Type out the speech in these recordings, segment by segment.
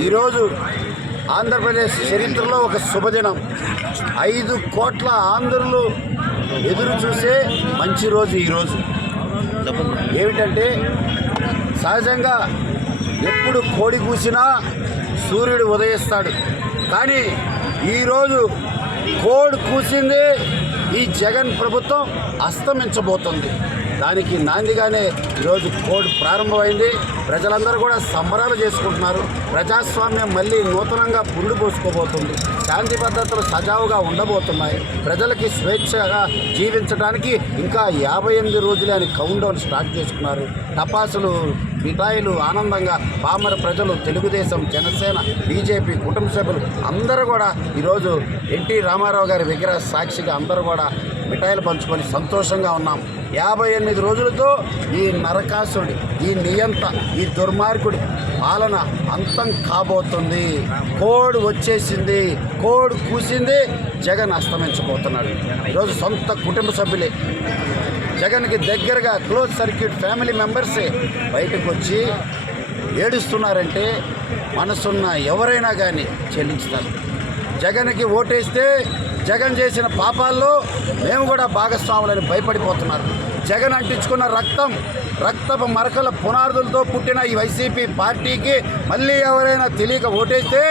ఈరోజు ఆంధ్రప్రదేశ్ చరిత్రలో ఒక శుభదినం. ఐదు కోట్ల ఆంధ్రులు ఎదురు చూసే మంచి రోజు ఈరోజు ఏమిటంటే సహజంగా ఎప్పుడు కోడి కూసినా సూర్యుడు ఉదయిస్తాడు. కానీ ఈరోజు కోడి కూసింది ఈ జగన్ ప్రభుత్వం అస్తమించబోతుంది. దానికి నాందిగానే ఈరోజు కోడ్ ప్రారంభమైంది. ప్రజలందరూ కూడా సంబరాలు చేసుకుంటున్నారు. ప్రజాస్వామ్యం మళ్ళీ నూతనంగా పుండు పోసుకోబోతుంది. శాంతి భద్రతలు సజావుగా ఉండబోతున్నాయి. ప్రజలకి స్వేచ్ఛగా జీవించడానికి ఇంకా యాభై ఎనిమిది రోజులే అని కౌంటౌన్ స్టార్ట్ చేసుకున్నారు. టపాసులు మిఠాయిలు ఆనందంగా పామర ప్రజలు తెలుగుదేశం జనసేన బీజేపీ కుటుంబ సభ్యులు అందరూ కూడా ఈరోజు ఎన్టీ రామారావు గారి విగ్రహ సాక్షిగా అందరూ కూడా మిఠాయిలు పంచుకొని సంతోషంగా ఉన్నాం. యాభై ఎనిమిది రోజులతో ఈ నరకాసుడి ఈ నియంత ఈ దుర్మార్గుడి పాలన అంతం కాబోతుంది. కోడ్ వచ్చేసింది కోడ్ కూసింది జగన్ అస్తమించబోతున్నాడు. ఈరోజు సొంత కుటుంబ సభ్యులే. జగన్కి దగ్గరగా క్లోజ్ సర్క్యూట్ ఫ్యామిలీ మెంబర్సే బయటకు వచ్చి ఏడుస్తున్నారంటే మనసున్న ఎవరైనా కానీ చెల్లించుతారు. జగన్కి ఓటేస్తే జగన్ చేసిన పాపాల్లో మేము కూడా భాగస్వాములని భయపడిపోతున్నారు. జగన్ అంటించుకున్న రక్తం రక్తపు మరకల పునాదులతో పుట్టిన ఈ వైసీపీ పార్టీకి మళ్ళీ ఎవరైనా తెలియక ఓటేస్తే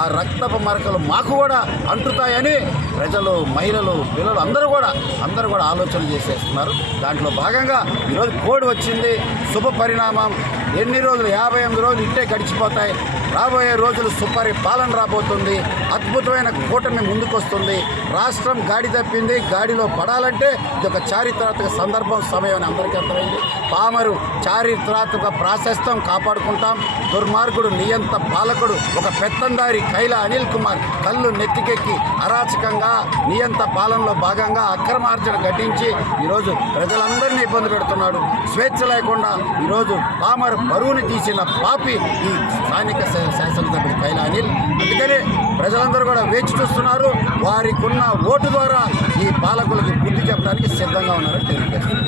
ఆ రక్తపు మరకలు మాకు కూడా అంటుతాయని ప్రజలు మహిళలు పిల్లలు అందరూ కూడా అందరూ కూడా ఆలోచన చేసేస్తున్నారు. దాంట్లో భాగంగా ఈరోజు కోడ్ వచ్చింది శుభ పరిణామం. ఎన్ని రోజులు? యాభై ఎనిమిది రోజులు ఇట్టే గడిచిపోతాయి. రాబోయే రోజులు సుపరి పాలన రాబోతుంది. అద్భుతమైన కూటమి ముందుకొస్తుంది. రాష్ట్రం గాడి తప్పింది గాడిలో పడాలంటే ఇది ఒక చారిత్రాత్మక సందర్భం. సమయం అందరికీ అర్థమైంది. పామరు చారిత్రాత్మక ప్రాశస్తం కాపాడుకుంటాం. దుర్మార్గుడు నియంత పాలకుడు ఒక పెత్తందారి కైల అనిల్ కుమార్ కళ్ళు నెత్తికెక్కి అరాచకంగా నియంత పాలనలో భాగంగా అక్రమార్జన ఘటించి ఈరోజు ప్రజలందరినీ ఇబ్బంది పెడుతున్నాడు. స్వేచ్ఛ లేకుండా ఈరోజు పామరు బరువుని తీసిన పాపి ఈ స్థానిక శా- శాసనసభ్యుడు కైల అనిల్. అందుకనే ప్రజలందరూ కూడా వేచి చూస్తున్నారు. వారికి ఉన్న ఓటు ద్వారా ఈ పాలకులకు బుద్ధి చెప్పడానికి సిద్ధంగా ఉన్నారని తెలియజేస్తున్నారు.